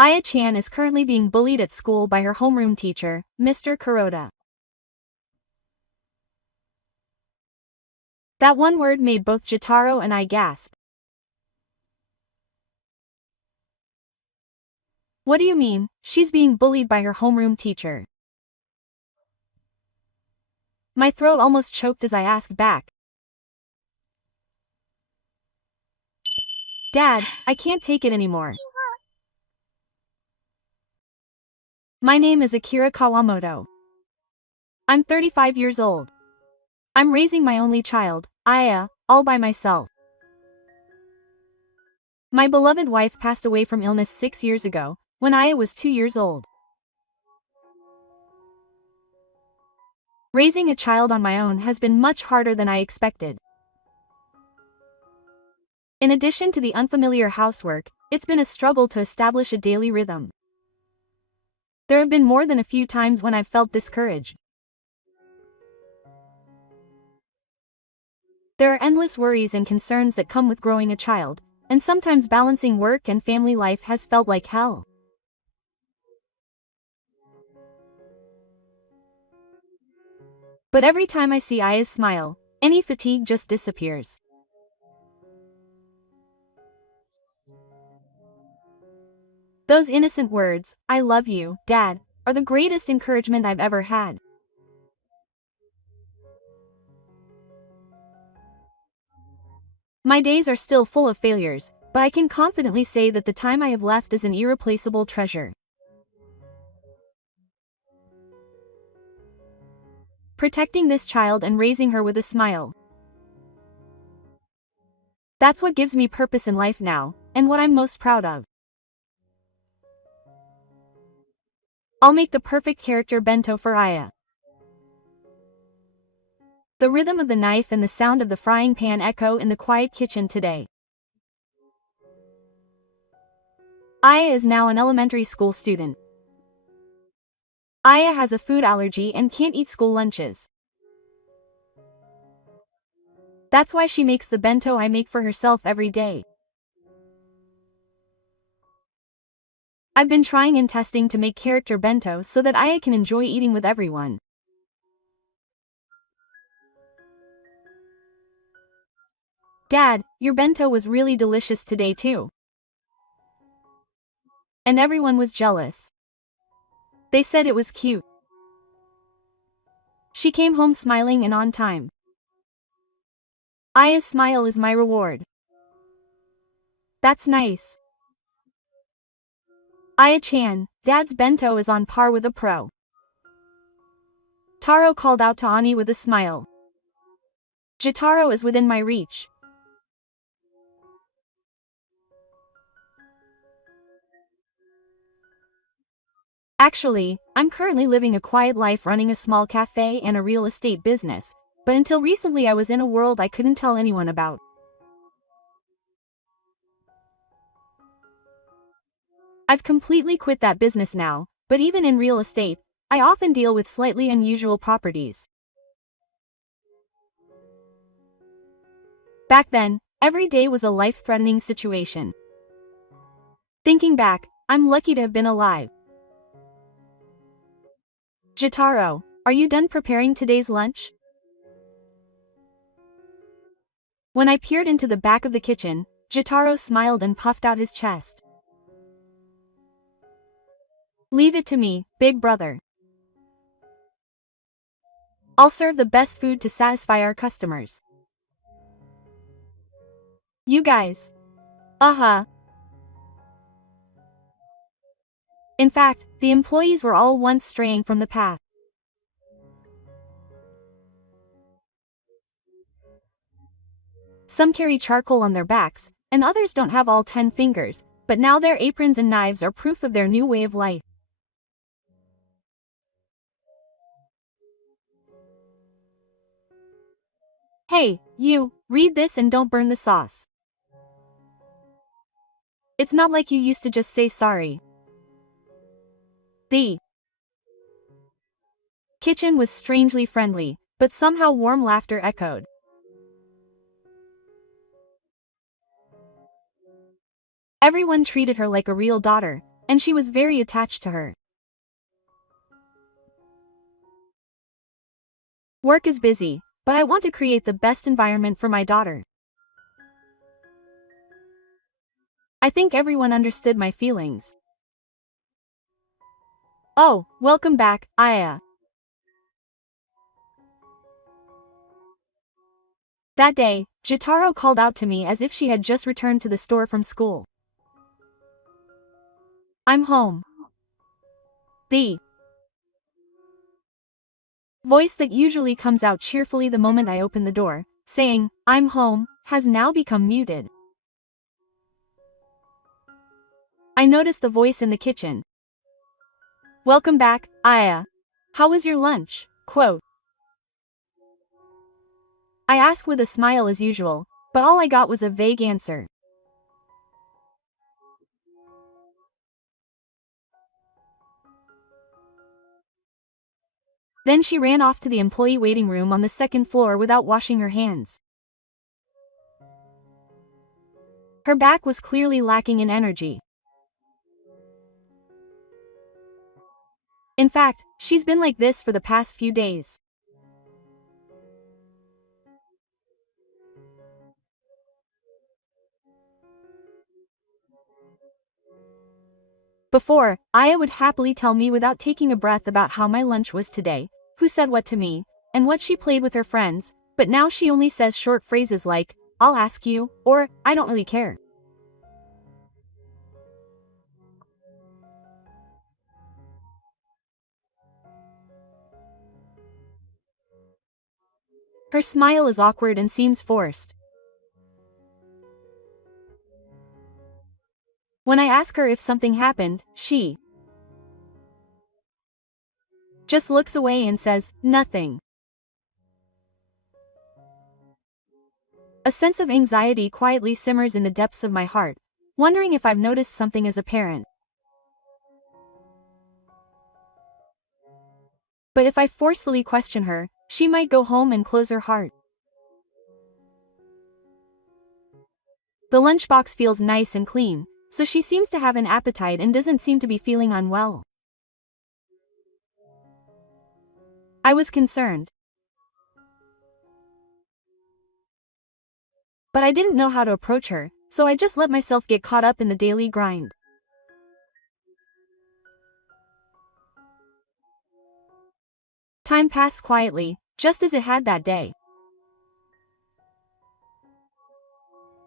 Aya-chan is currently being bullied at school by her homeroom teacher, Mr. Kuroda. That one word made both Jotaro and I gasp. What do you mean, she's being bullied by her homeroom teacher? My throat almost choked as I asked back. Dad, I can't take it anymore. My name is Akira Kawamoto. I'm 35 years old. I'm raising my only child, Aya, all by myself. My beloved wife passed away from illness 6 years ago, when Aya was 2 years old. Raising a child on my own has been much harder than I expected. In addition to the unfamiliar housework, it's been a struggle to establish a daily rhythm. There have been more than a few times when I've felt discouraged. There are endless worries and concerns that come with growing a child, and sometimes balancing work and family life has felt like hell. But every time I see Aya's smile, any fatigue just disappears. Those innocent words, "I love you, Dad," are the greatest encouragement I've ever had. My days are still full of failures, but I can confidently say that the time I have left is an irreplaceable treasure. Protecting this child and raising her with a smile. That's what gives me purpose in life now, and what I'm most proud of. I'll make the perfect character bento for Aya. The rhythm of the knife and the sound of the frying pan echo in the quiet kitchen today. Aya is now an elementary school student. Aya has a food allergy and can't eat school lunches. That's why she makes the bento I make for herself every day. I've been trying and testing to make character bento so that Aya can enjoy eating with everyone. Dad, your bento was really delicious today too. And everyone was jealous. They said it was cute. She came home smiling and on time. Aya's smile is my reward. That's nice. Aya-chan, Dad's bento is on par with a pro. Taro called out to Ani with a smile. Jotaro is within my reach. Actually, I'm currently living a quiet life running a small cafe and a real estate business, but until recently I was in a world I couldn't tell anyone about. I've completely quit that business now, but even in real estate, I often deal with slightly unusual properties. Back then, every day was a life-threatening situation. Thinking back, I'm lucky to have been alive. Jotaro, are you done preparing today's lunch? When I peered into the back of the kitchen, Jotaro smiled and puffed out his chest. Leave it to me, big brother. I'll serve the best food to satisfy our customers. You guys. In fact, the employees were all once straying from the path. Some carry charcoal on their backs, and others don't have all 10 fingers, but now their aprons and knives are proof of their new way of life. Hey, you, read this and don't burn the sauce. It's not like you used to just say sorry. The kitchen was strangely friendly, but somehow warm laughter echoed. Everyone treated her like a real daughter, and she was very attached to her. Work is busy, but I want to create the best environment for my daughter. I think everyone understood my feelings. Oh, welcome back, Aya. That day, Jotaro called out to me as if she had just returned to the store from school. I'm home. The voice that usually comes out cheerfully the moment I open the door, saying, I'm home, has now become muted. I noticed the voice in the kitchen. Welcome back, Aya. How was your lunch? Quote. I asked with a smile as usual, but all I got was a vague answer. Then she ran off to the employee waiting room on the second floor without washing her hands. Her back was clearly lacking in energy. In fact, she's been like this for the past few days. Before, Aya would happily tell me without taking a breath about how my lunch was today, who said what to me, and what she played with her friends, but now she only says short phrases like, I'll ask you, or, I don't really care. Her smile is awkward and seems forced. When I ask her if something happened, she just looks away and says, nothing. A sense of anxiety quietly simmers in the depths of my heart, wondering if I've noticed something as a parent. But if I forcefully question her, she might go home and close her heart. The lunchbox feels nice and clean, so she seems to have an appetite and doesn't seem to be feeling unwell. I was concerned. But I didn't know how to approach her, so I just let myself get caught up in the daily grind. Time passed quietly, just as it had that day.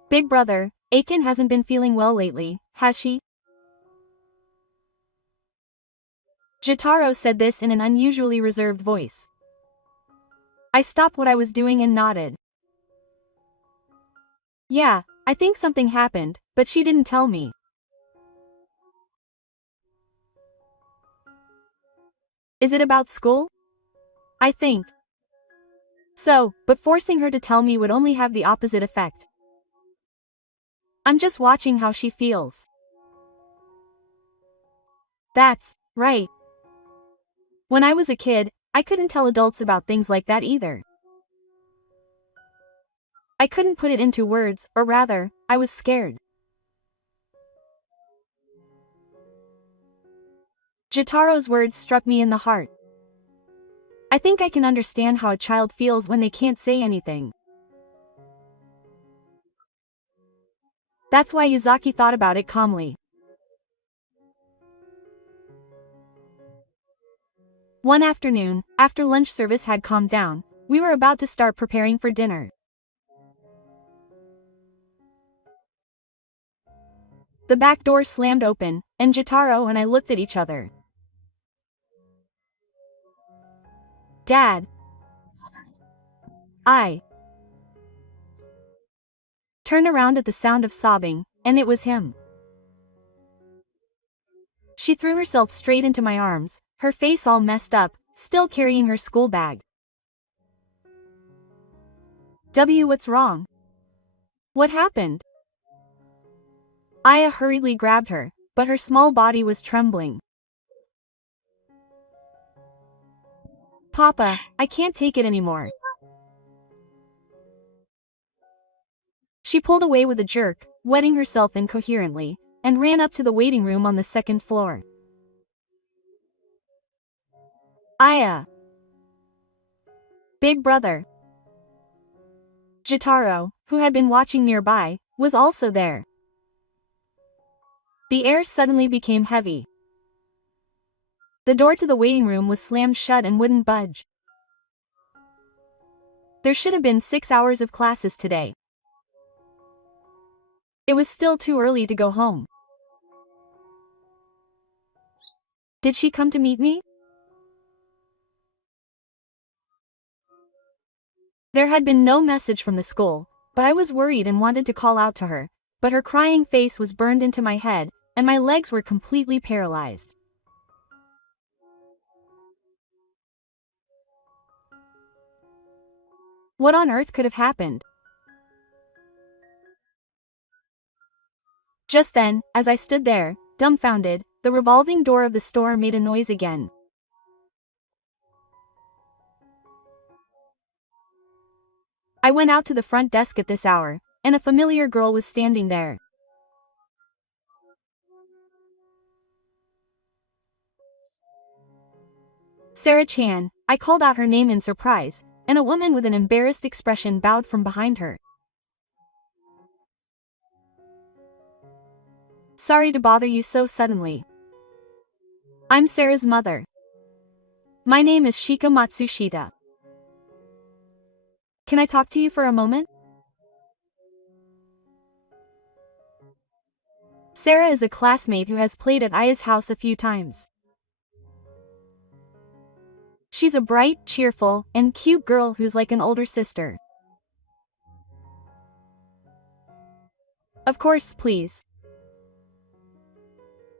Big brother, Aiken hasn't been feeling well lately, has she? Jotaro said this in an unusually reserved voice. I stopped what I was doing and nodded. Yeah, I think something happened, but she didn't tell me. Is it about school? I think so, but forcing her to tell me would only have the opposite effect. I'm just watching how she feels. That's right. When I was a kid, I couldn't tell adults about things like that either. I couldn't put it into words, or rather, I was scared. Jotaro's words struck me in the heart. I think I can understand how a child feels when they can't say anything. That's why Yuzaki thought about it calmly. One afternoon, after lunch service had calmed down, we were about to start preparing for dinner. The back door slammed open, and Jotaro and I looked at each other. Dad. I turned around at the sound of sobbing, and it was him. She threw herself straight into my arms, her face all messed up, still carrying her school bag. What's wrong? What happened? Aya hurriedly grabbed her, but her small body was trembling. Papa, I can't take it anymore. She pulled away with a jerk, wetting herself incoherently, and ran up to the waiting room on the second floor. Aya. Big brother. Jotaro, who had been watching nearby, was also there. The air suddenly became heavy. The door to the waiting room was slammed shut and wouldn't budge. There should have been 6 hours of classes today. It was still too early to go home. Did she come to meet me? There had been no message from the school, but I was worried and wanted to call out to her, but her crying face was burned into my head, and my legs were completely paralyzed. What on earth could have happened? Just then, as I stood there, dumbfounded, the revolving door of the store made a noise again. I went out to the front desk at this hour, and a familiar girl was standing there. Sarah-chan, I called out her name in surprise, and a woman with an embarrassed expression bowed from behind her. Sorry to bother you so suddenly. I'm Sarah's mother. My name is Shika Matsushita. Can I talk to you for a moment? Sarah is a classmate who has played at Aya's house a few times. She's a bright, cheerful, and cute girl who's like an older sister. Of course, please.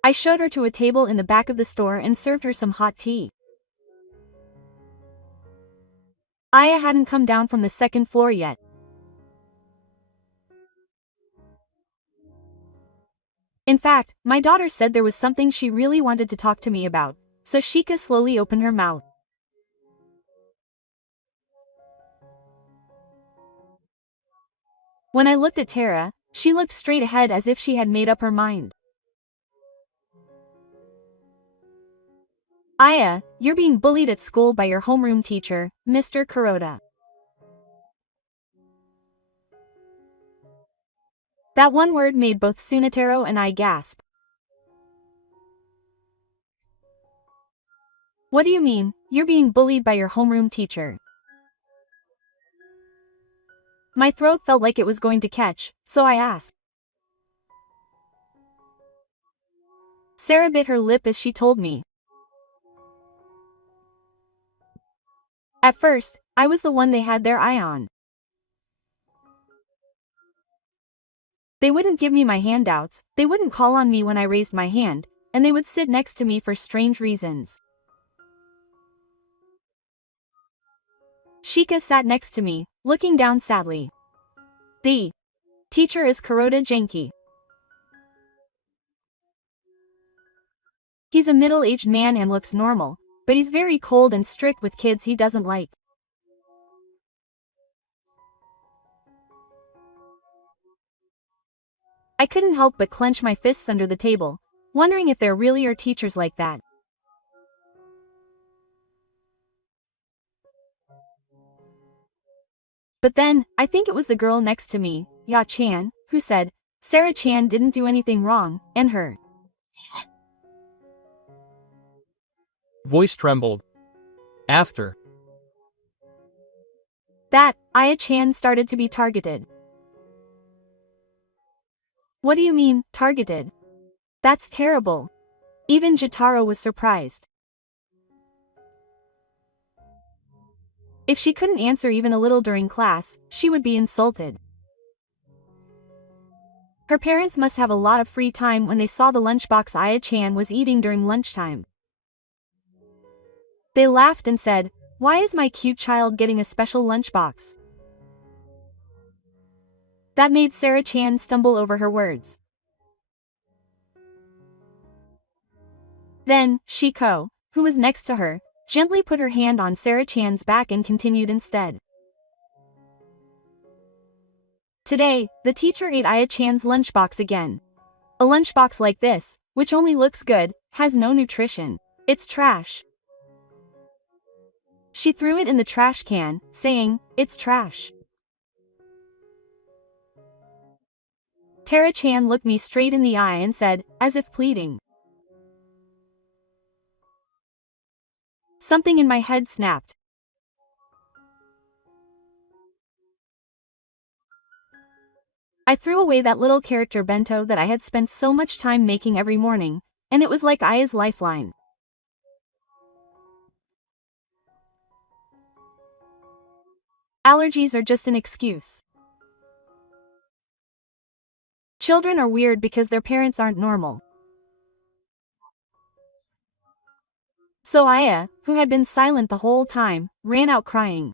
I showed her to a table in the back of the store and served her some hot tea. Aya hadn't come down from the second floor yet. In fact, my daughter said there was something she really wanted to talk to me about, so Shika slowly opened her mouth. When I looked at Tara, she looked straight ahead as if she had made up her mind. Aya, you're being bullied at school by your homeroom teacher, Mr. Kuroda. That one word made both Tsunetaro and I gasp. What do you mean, you're being bullied by your homeroom teacher? My throat felt like it was going to catch, so I asked. Sarah bit her lip as she told me. At first, I was the one they had their eye on. They wouldn't give me my handouts, they wouldn't call on me when I raised my hand, and they would sit next to me for strange reasons. Shika sat next to me, looking down sadly. The teacher is Kuroda Genki. He's a middle-aged man and looks normal, but he's very cold and strict with kids he doesn't like. I couldn't help but clench my fists under the table, wondering if there really are teachers like that. But then, I think it was the girl next to me, Ya-chan, who said, Sarah-chan didn't do anything wrong, and her voice trembled. After that, Aya-chan started to be targeted. What do you mean, targeted? That's terrible. Even Jotaro was surprised. If she couldn't answer even a little during class, she would be insulted. Her parents must have a lot of free time when they saw the lunchbox Aya-chan was eating during lunchtime. They laughed and said, "Why is my cute child getting a special lunchbox?" That made Sarah-chan stumble over her words. Then, Shiko, who was next to her, gently put her hand on Sarah-chan's back and continued instead. Today, the teacher ate Aya-chan's lunchbox again. A lunchbox like this, which only looks good, has no nutrition. It's trash. She threw it in the trash can, saying, "It's trash." Tara-chan looked me straight in the eye and said, as if pleading. Something in my head snapped. I threw away that little character bento that I had spent so much time making every morning, and it was like Aya's lifeline. Allergies are just an excuse. Children are weird because their parents aren't normal. So Aya, who had been silent the whole time, ran out crying.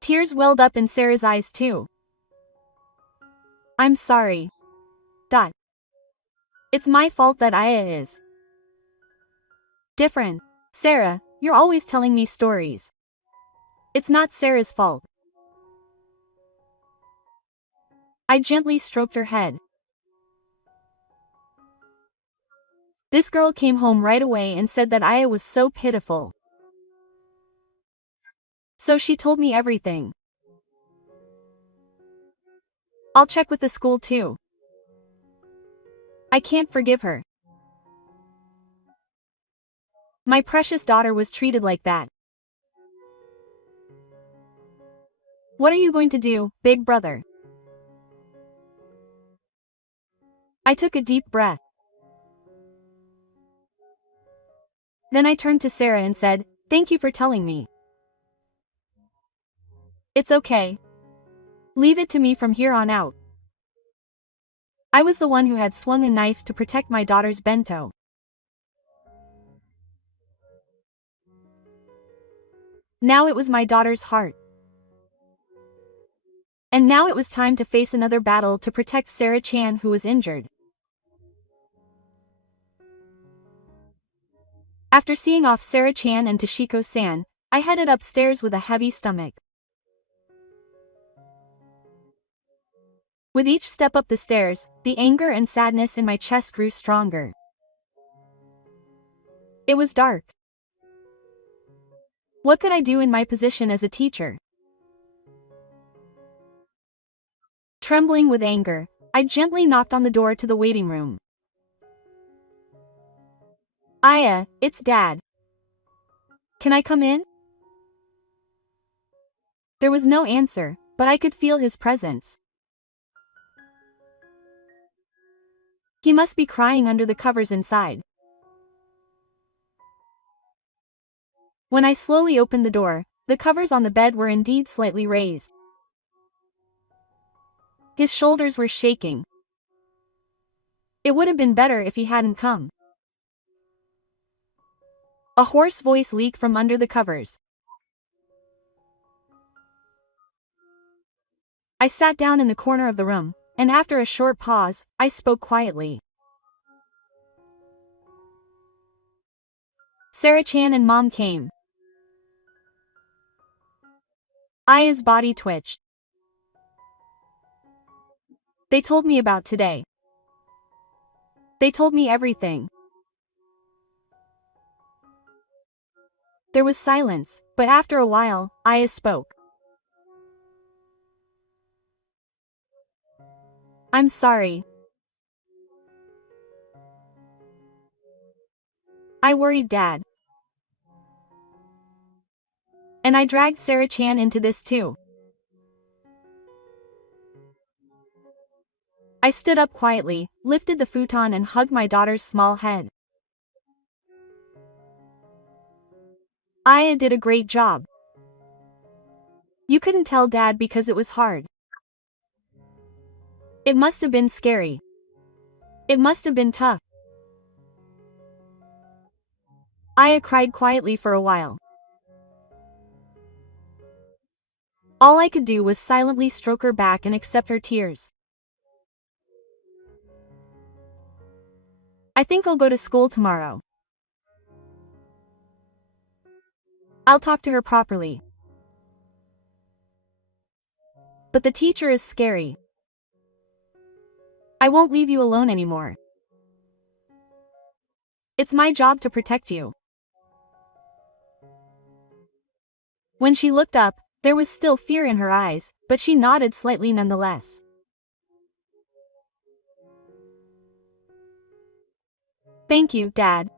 Tears welled up in Sarah's eyes too. I'm sorry. It's my fault that Aya is different. Sarah, you're always telling me stories. It's not Sarah's fault. I gently stroked her head. This girl came home right away and said that Aya was so pitiful. So she told me everything. I'll check with the school too. I can't forgive her. My precious daughter was treated like that. What are you going to do, big brother? I took a deep breath. Then I turned to Sarah and said, "Thank you for telling me. It's okay. Leave it to me from here on out." I was the one who had swung a knife to protect my daughter's bento. Now it was my daughter's heart. And now it was time to face another battle to protect Sarah-chan, who was injured. After seeing off Sarah-chan and Toshiko-san, I headed upstairs with a heavy stomach. With each step up the stairs, the anger and sadness in my chest grew stronger. It was dark. What could I do in my position as a teacher? Trembling with anger, I gently knocked on the door to the waiting room. Aya, it's Dad. Can I come in? There was no answer, but I could feel his presence. He must be crying under the covers inside. When I slowly opened the door, the covers on the bed were indeed slightly raised. His shoulders were shaking. It would have been better if he hadn't come. A hoarse voice leaked from under the covers. I sat down in the corner of the room, and after a short pause, I spoke quietly. Sarah-chan and Mom came. Aya's body twitched. They told me about today. They told me everything. There was silence, but after a while, Aya spoke. I'm sorry. I worried Dad. And I dragged Sarah-chan into this too. I stood up quietly, lifted the futon and hugged my daughter's small head. Aya did a great job. You couldn't tell Dad because it was hard. It must have been scary. It must have been tough. Aya cried quietly for a while. All I could do was silently stroke her back and accept her tears. I think I'll go to school tomorrow. I'll talk to her properly. But the teacher is scary. I won't leave you alone anymore. It's my job to protect you. When she looked up, there was still fear in her eyes, but she nodded slightly nonetheless. Thank you, Dad.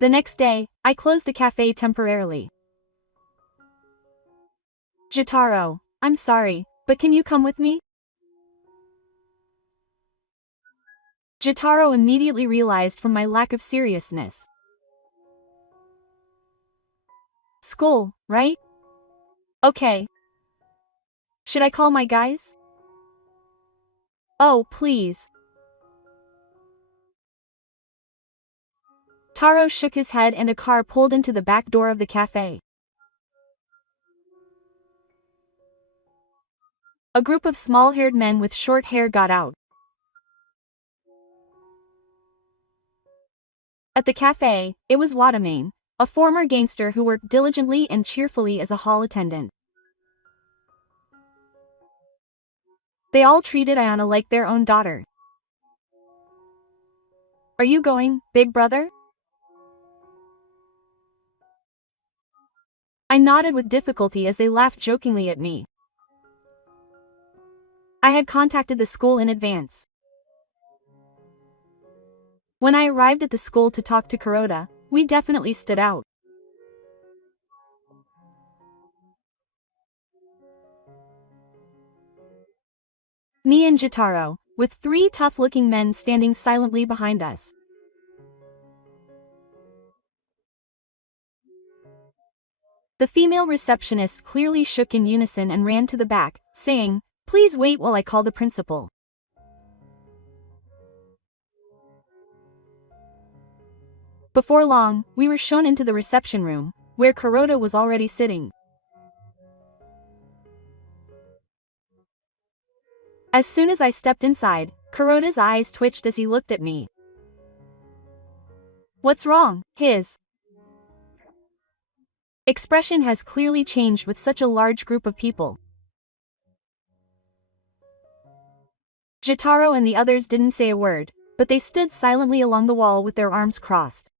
The next day, I closed the cafe temporarily. Jotaro, I'm sorry, but can you come with me? Jotaro immediately realized from my lack of seriousness. School, right? Okay. Should I call my guys? Oh, please. Taro shook his head and a car pulled into the back door of the cafe. A group of small-haired men with short hair got out. At the cafe, it was Watamain, a former gangster who worked diligently and cheerfully as a hall attendant. They all treated Ayana like their own daughter. Are you going, big brother? I nodded with difficulty as they laughed jokingly at me. I had contacted the school in advance. When I arrived at the school to talk to Kuroda, we definitely stood out. Me and Jotaro, with 3 tough-looking men standing silently behind us. The female receptionist clearly shook in unison and ran to the back, saying, "Please wait while I call the principal." Before long, we were shown into the reception room, where Kuroda was already sitting. As soon as I stepped inside, Kuroda's eyes twitched as he looked at me. What's wrong? His expression has clearly changed with such a large group of people. Jotaro and the others didn't say a word, but they stood silently along the wall with their arms crossed.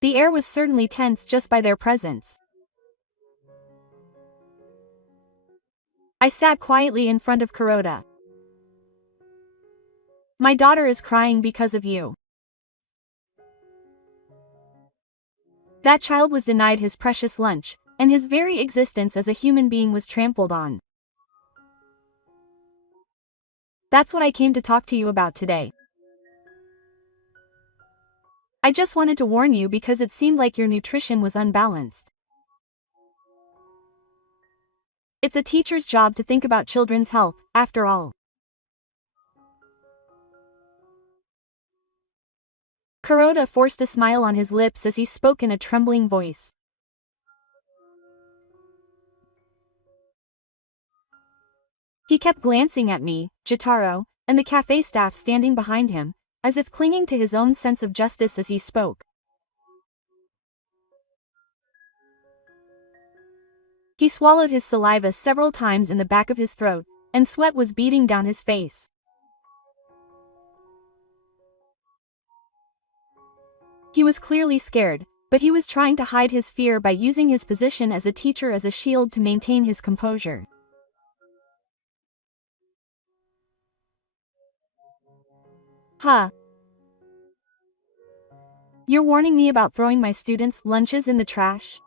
The air was certainly tense just by their presence. I sat quietly in front of Kuroda. My daughter is crying because of you. That child was denied his precious lunch, and his very existence as a human being was trampled on. That's what I came to talk to you about today. I just wanted to warn you because it seemed like your nutrition was unbalanced. It's a teacher's job to think about children's health, after all. Kuroda forced a smile on his lips as he spoke in a trembling voice. He kept glancing at me, Jotaro, and the cafe staff standing behind him, as if clinging to his own sense of justice as he spoke. He swallowed his saliva several times in the back of his throat, and sweat was beading down his face. He was clearly scared, but he was trying to hide his fear by using his position as a teacher as a shield to maintain his composure. Huh. You're warning me about throwing my students' lunches in the trash?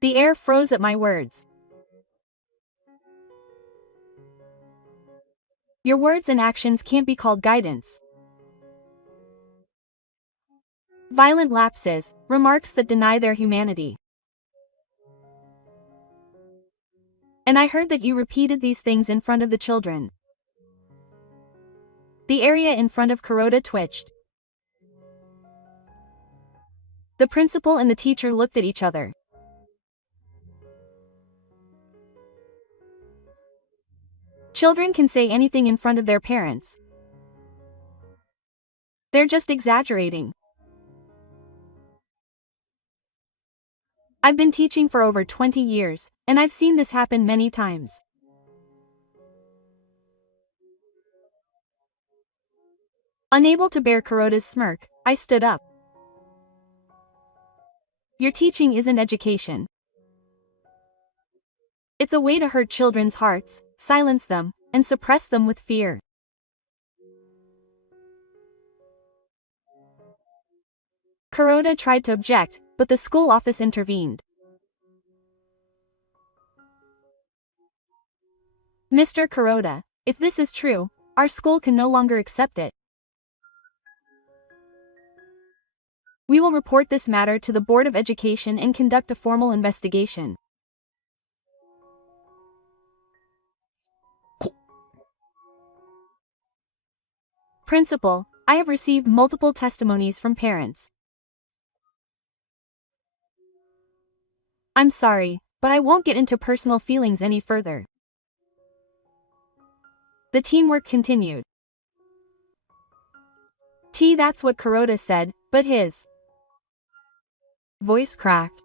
The air froze at my words. Your words and actions can't be called guidance. Violent lapses, remarks that deny their humanity. And I heard that you repeated these things in front of the children. The area in front of Kuroda twitched. The principal and the teacher looked at each other. Children can say anything in front of their parents. They're just exaggerating. I've been teaching for over 20 years, and I've seen this happen many times. Unable to bear Kuroda's smirk, I stood up. Your teaching isn't education. It's a way to hurt children's hearts, silence them, and suppress them with fear. Kuroda tried to object, but the school office intervened. Mr. Kuroda, if this is true, our school can no longer accept it. We will report this matter to the Board of Education and conduct a formal investigation. Principal, I have received multiple testimonies from parents. I'm sorry, but I won't get into personal feelings any further. The teamwork continued. That's what Kuroda said, but his voice cracked.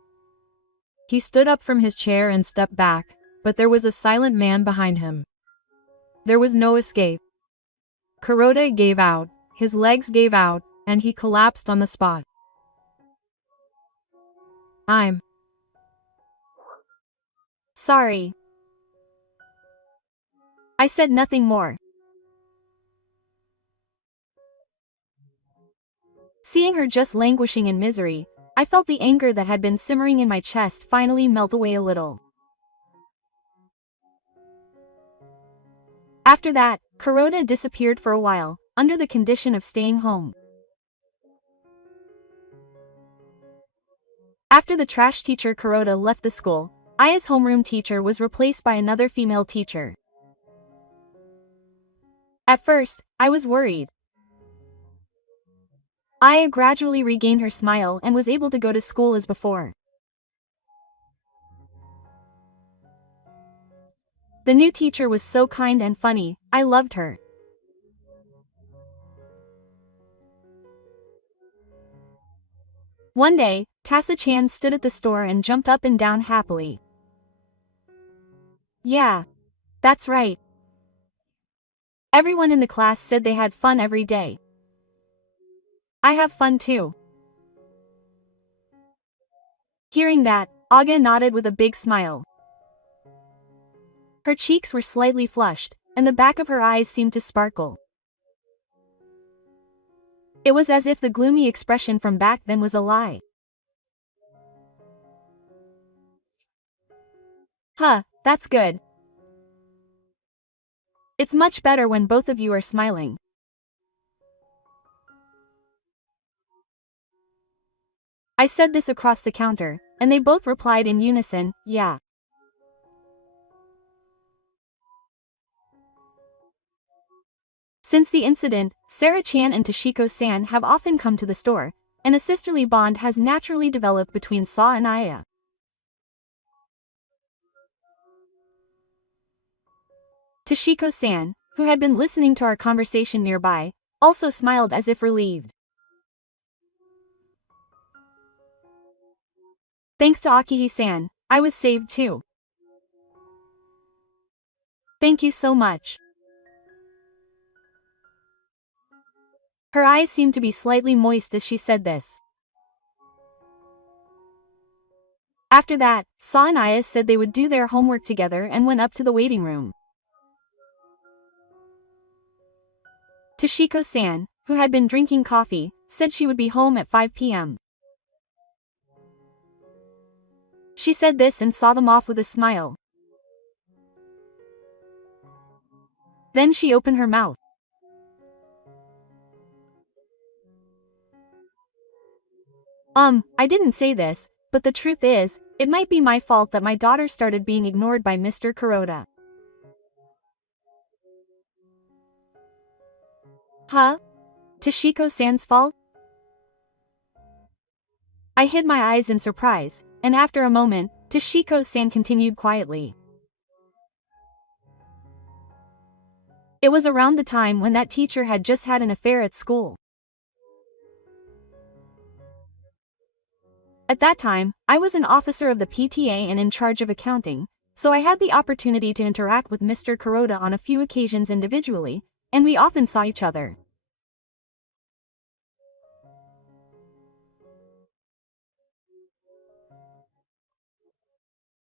He stood up from his chair and stepped back, but there was a silent man behind him. There was no escape. Kuroda gave out, his legs gave out, and he collapsed on the spot. I'm sorry. I said nothing more. Seeing her just languishing in misery, I felt the anger that had been simmering in my chest finally melt away a little. After that, Kuroda disappeared for a while, under the condition of staying home. After the trash teacher Kuroda left the school, Aya's homeroom teacher was replaced by another female teacher. At first, I was worried. Aya gradually regained her smile and was able to go to school as before. The new teacher was so kind and funny, I loved her. One day, Tasa-chan stood at the store and jumped up and down happily. Yeah. That's right. Everyone in the class said they had fun every day. I have fun too. Hearing that, Aga nodded with a big smile. Her cheeks were slightly flushed, and the back of her eyes seemed to sparkle. It was as if the gloomy expression from back then was a lie. Huh, that's good. It's much better when both of you are smiling. I said this across the counter, and they both replied in unison, yeah. Since the incident, Sarah-chan and Toshiko-san have often come to the store, and a sisterly bond has naturally developed between Sa and Aya. Toshiko-san, who had been listening to our conversation nearby, also smiled as if relieved. Thanks to Akihi-san, I was saved too. Thank you so much. Her eyes seemed to be slightly moist as she said this. After that, Sa and Aya said they would do their homework together and went up to the waiting room. Toshiko-san, who had been drinking coffee, said she would be home at 5 p.m. She said this and saw them off with a smile. Then she opened her mouth. I didn't say this, but the truth is, it might be my fault that my daughter started being ignored by Mr. Kuroda. Huh? Toshiko-san's fault? I hid my eyes in surprise, and after a moment, Toshiko-san continued quietly. It was around the time when that teacher had just had an affair at school. At that time, I was an officer of the PTA and in charge of accounting, so I had the opportunity to interact with Mr. Kuroda on a few occasions individually, and we often saw each other.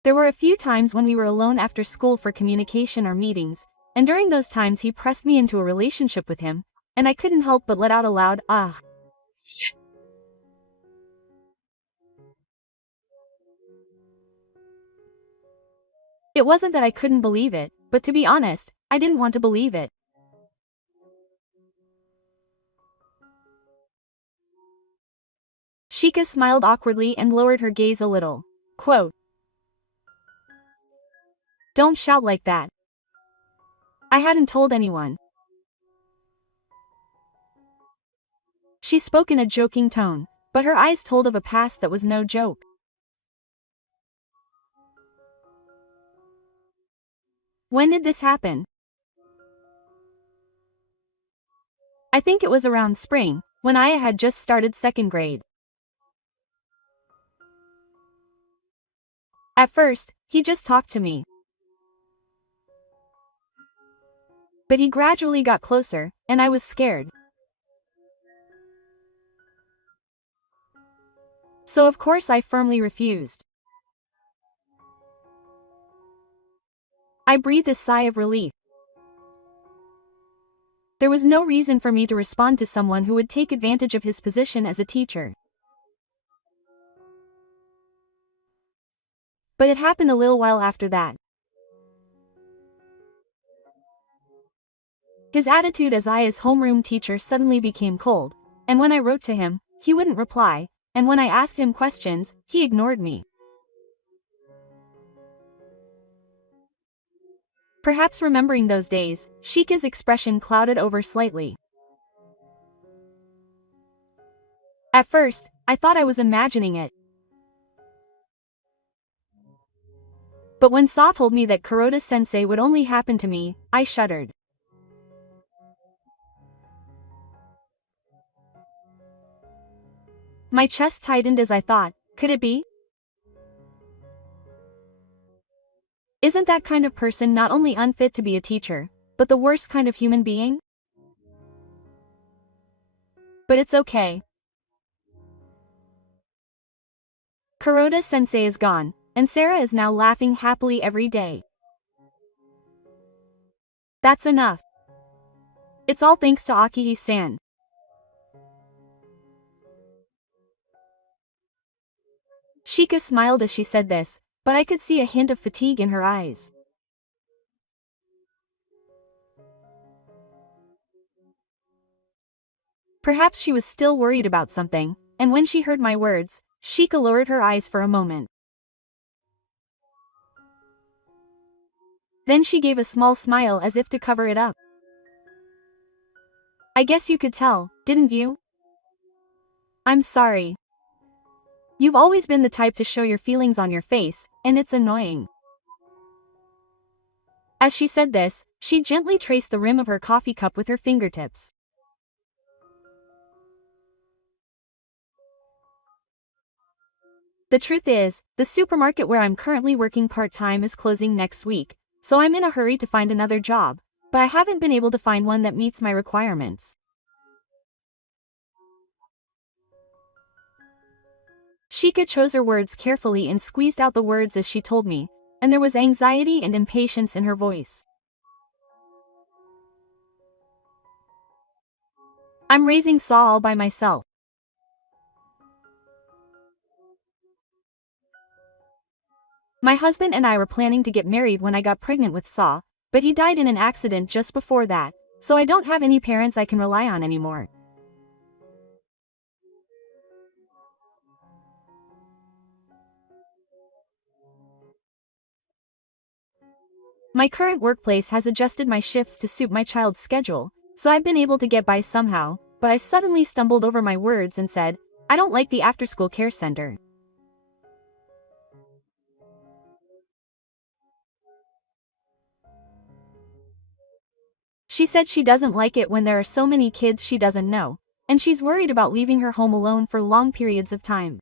There were a few times when we were alone after school for communication or meetings, and during those times he pressed me into a relationship with him, and I couldn't help but let out a loud, "Ah." It wasn't that I couldn't believe it, but to be honest, I didn't want to believe it. Shika smiled awkwardly and lowered her gaze a little. Quote, "Don't shout like that. I hadn't told anyone." She spoke in a joking tone, but her eyes told of a past that was no joke. When did this happen? I think it was around spring, when Aya had just started second grade. At first, he just talked to me. But he gradually got closer, and I was scared. So of course I firmly refused. I breathed a sigh of relief. There was no reason for me to respond to someone who would take advantage of his position as a teacher. But it happened a little while after that. His attitude as Aya's homeroom teacher suddenly became cold, and when I wrote to him, he wouldn't reply, and when I asked him questions, he ignored me. Perhaps remembering those days, Shika's expression clouded over slightly. At first, I thought I was imagining it. But when Sa told me that Kuroda-sensei would only happen to me, I shuddered. My chest tightened as I thought, could it be? Isn't that kind of person not only unfit to be a teacher, but the worst kind of human being? But it's okay. Kuroda-sensei is gone, and Sarah is now laughing happily every day. That's enough. It's all thanks to Akihi-san. Shika smiled as she said this, but I could see a hint of fatigue in her eyes. Perhaps she was still worried about something, and when she heard my words, Shika lowered her eyes for a moment. Then she gave a small smile as if to cover it up. I guess you could tell, didn't you? I'm sorry. You've always been the type to show your feelings on your face, and it's annoying. As she said this, she gently traced the rim of her coffee cup with her fingertips. The truth is, the supermarket where I'm currently working part-time is closing next week, so I'm in a hurry to find another job, but I haven't been able to find one that meets my requirements. Shika chose her words carefully and squeezed out the words as she told me, and there was anxiety and impatience in her voice. I'm raising Sa all by myself. My husband and I were planning to get married when I got pregnant with Sa, but he died in an accident just before that, so I don't have any parents I can rely on anymore. My current workplace has adjusted my shifts to suit my child's schedule, so I've been able to get by somehow, but I suddenly stumbled over my words and said, I don't like the after-school care center. She said she doesn't like it when there are so many kids she doesn't know, and she's worried about leaving her home alone for long periods of time.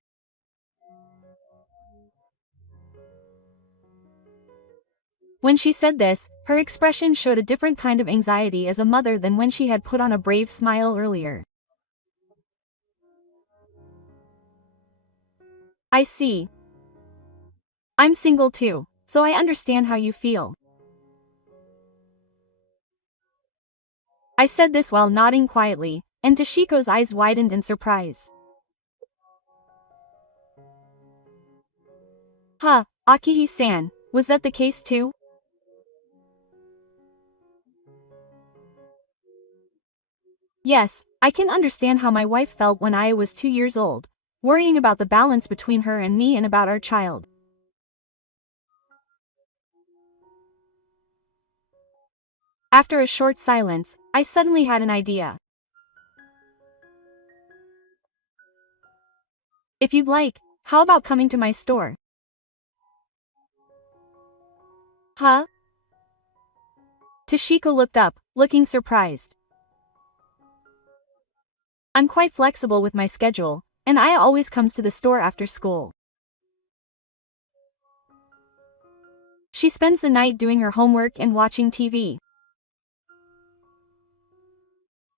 When she said this, her expression showed a different kind of anxiety as a mother than when she had put on a brave smile earlier. I see. I'm single too, so I understand how you feel. I said this while nodding quietly, and Toshiko's eyes widened in surprise. Huh, Akihi-san, was that the case too? Yes, I can understand how my wife felt when I was 2 years old, worrying about the balance between her and me and about our child. After a short silence, I suddenly had an idea. If you'd like, how about coming to my store? Huh? Toshiko looked up, looking surprised. I'm quite flexible with my schedule, and Aya always comes to the store after school. She spends the night doing her homework and watching TV.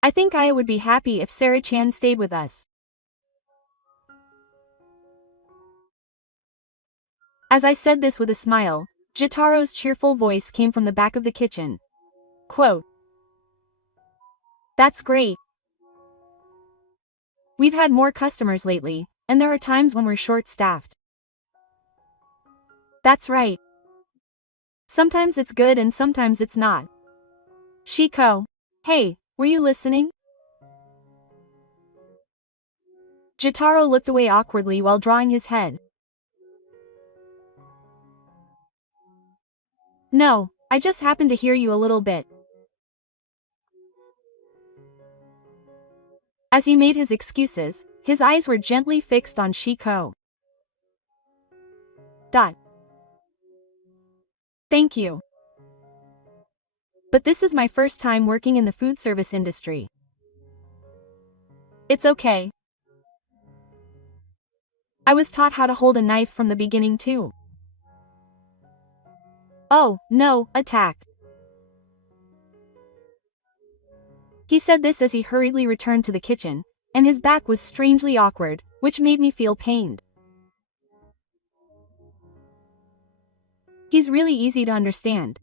I think Aya would be happy if Sarah-chan stayed with us. As I said this with a smile, Jitaro's cheerful voice came from the back of the kitchen. Quote, "That's great. We've had more customers lately, and there are times when we're short-staffed." That's right. Sometimes it's good and sometimes it's not. Shiko. Hey, were you listening? Jitaro looked away awkwardly while drawing his head. No, I just happened to hear you a little bit. As he made his excuses, his eyes were gently fixed on Shiko. Thank you. But this is my first time working in the food service industry. It's okay. I was taught how to hold a knife from the beginning too. Oh, no, attack. He said this as he hurriedly returned to the kitchen, and his back was strangely awkward, which made me feel pained. He's really easy to understand.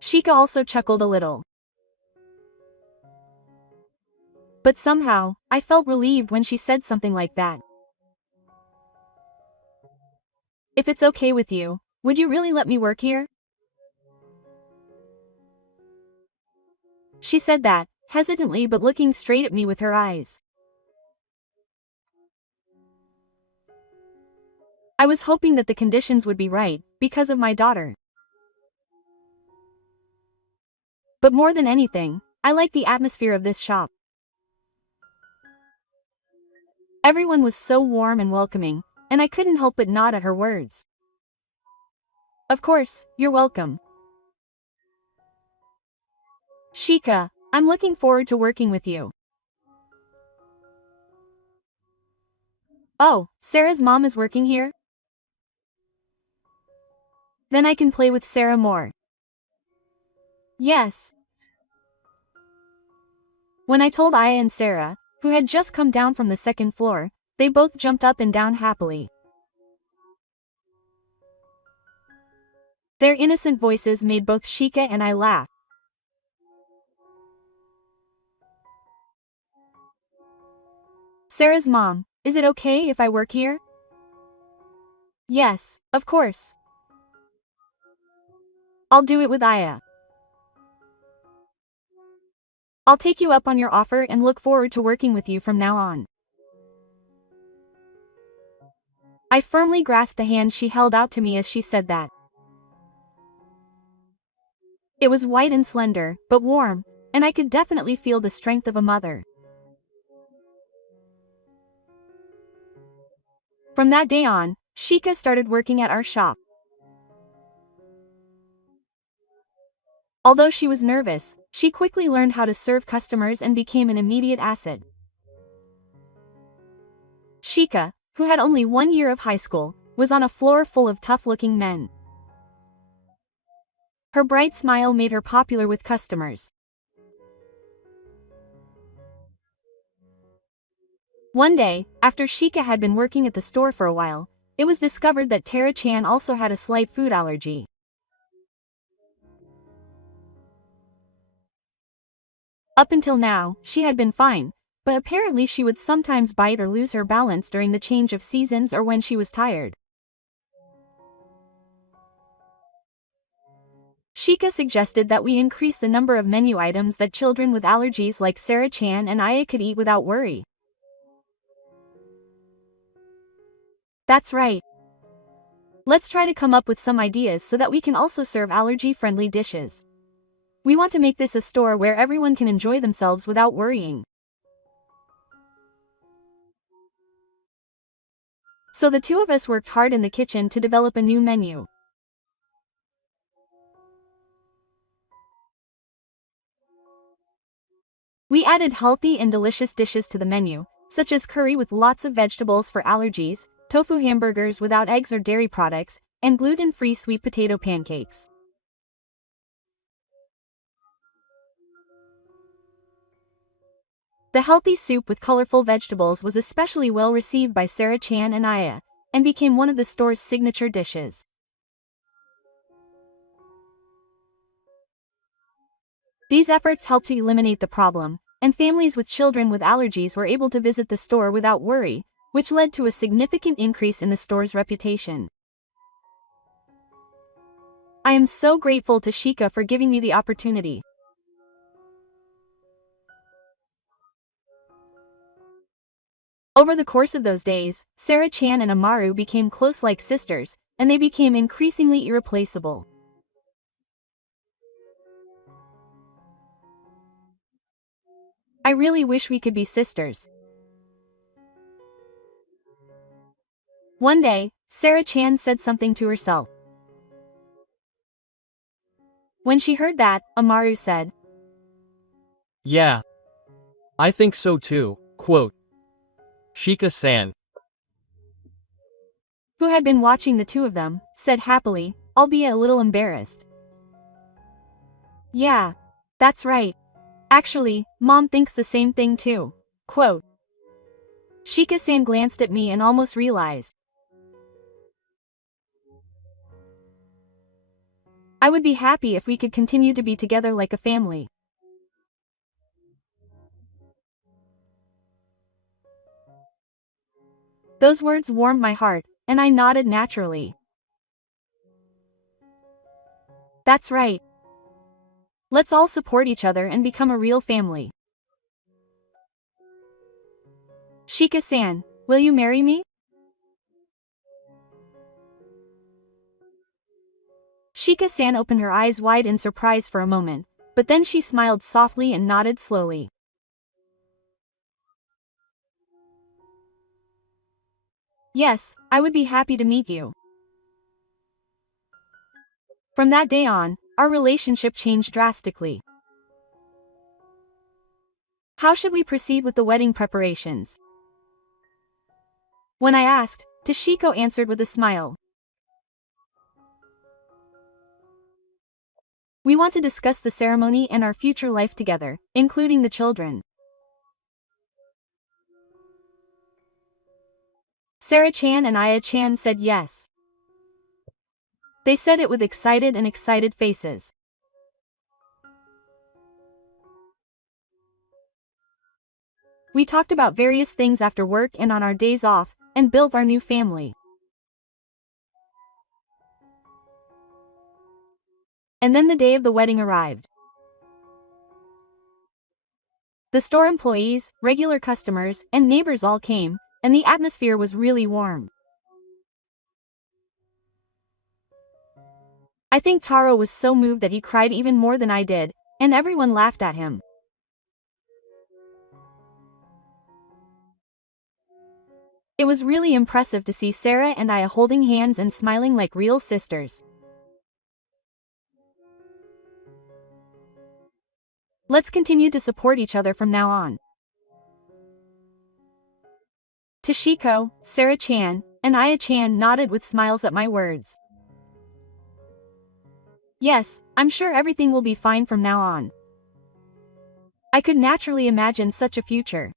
Shika also chuckled a little. But somehow, I felt relieved when she said something like that. If it's okay with you, would you really let me work here? She said that, hesitantly but looking straight at me with her eyes. I was hoping that the conditions would be right, because of my daughter. But more than anything, I like the atmosphere of this shop. Everyone was so warm and welcoming, and I couldn't help but nod at her words. Of course, you're welcome. Shika, I'm looking forward to working with you. Oh, Sarah's mom is working here? Then I can play with Sarah more. Yes. When I told Aya and Sarah, who had just come down from the second floor, they both jumped up and down happily. Their innocent voices made both Shika and I laugh. Sarah's mom, is it okay if I work here? Yes, of course. I'll do it with Aya. I'll take you up on your offer and look forward to working with you from now on. I firmly grasped the hand she held out to me as she said that. It was white and slender, but warm, and I could definitely feel the strength of a mother. From that day on, Shika started working at our shop. Although she was nervous, she quickly learned how to serve customers and became an immediate asset. Shika, who had only 1 year of high school, was on a floor full of tough-looking men. Her bright smile made her popular with customers. One day, after Shika had been working at the store for a while, it was discovered that Tara-chan also had a slight food allergy. Up until now, she had been fine, but apparently she would sometimes bite or lose her balance during the change of seasons or when she was tired. Shika suggested that we increase the number of menu items that children with allergies like Sarah-chan and Aya could eat without worry. That's right. Let's try to come up with some ideas so that we can also serve allergy-friendly dishes. We want to make this a store where everyone can enjoy themselves without worrying. So the two of us worked hard in the kitchen to develop a new menu. We added healthy and delicious dishes to the menu, such as curry with lots of vegetables for allergies, tofu hamburgers without eggs or dairy products, and gluten-free sweet potato pancakes. The healthy soup with colorful vegetables was especially well received by Sarah-chan and Aya, and became one of the store's signature dishes. These efforts helped to eliminate the problem, and families with children with allergies were able to visit the store without worry, which led to a significant increase in the store's reputation. I am so grateful to Shika for giving me the opportunity. Over the course of those days, Sarah-chan and Amaru became close like sisters, and they became increasingly irreplaceable. I really wish we could be sisters. One day, Sarah-chan said something to herself. When she heard that, Amaru said, Yeah. I think so too, quote. Shika-san. Who had been watching the two of them, said happily, albeit a little embarrassed. Yeah. That's right. Actually, Mom thinks the same thing too, quote. Shika-san glanced at me and almost realized. I would be happy if we could continue to be together like a family. Those words warmed my heart, and I nodded naturally. That's right. Let's all support each other and become a real family. Shika-san, will you marry me? Shika-san opened her eyes wide in surprise for a moment, but then she smiled softly and nodded slowly. Yes, I would be happy to meet you. From that day on, our relationship changed drastically. How should we proceed with the wedding preparations? When I asked, Toshiko answered with a smile. We want to discuss the ceremony and our future life together, including the children. Sarah-chan and Aya-chan said yes. They said it with excited faces. We talked about various things after work and on our days off, and built our new family. And then the day of the wedding arrived. The store employees, regular customers, and neighbors all came, and the atmosphere was really warm. I think Taro was so moved that he cried even more than I did, and everyone laughed at him. It was really impressive to see Sarah and Aya holding hands and smiling like real sisters. Let's continue to support each other from now on. Toshiko, Sarah-chan, and Aya-chan nodded with smiles at my words. Yes, I'm sure everything will be fine from now on. I could naturally imagine such a future.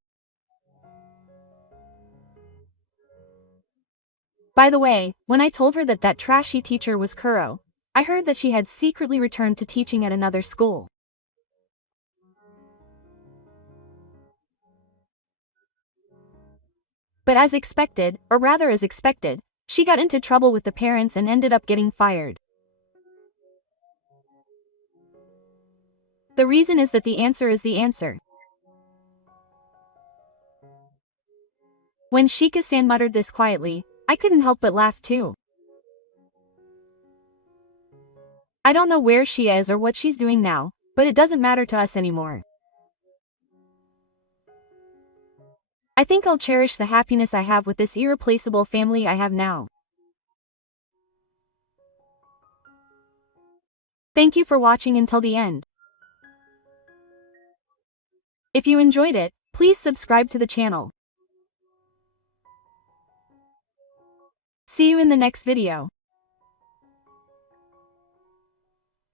By the way, when I told her that that trashy teacher was Kuro, I heard that she had secretly returned to teaching at another school. But as expected, or rather as expected, she got into trouble with the parents and ended up getting fired. The reason is that the answer is the answer. When Shika-san muttered this quietly, I couldn't help but laugh too. I don't know where she is or what she's doing now, but it doesn't matter to us anymore. I think I'll cherish the happiness I have with this irreplaceable family I have now. Thank you for watching until the end. If you enjoyed it, please subscribe to the channel. See you in the next video.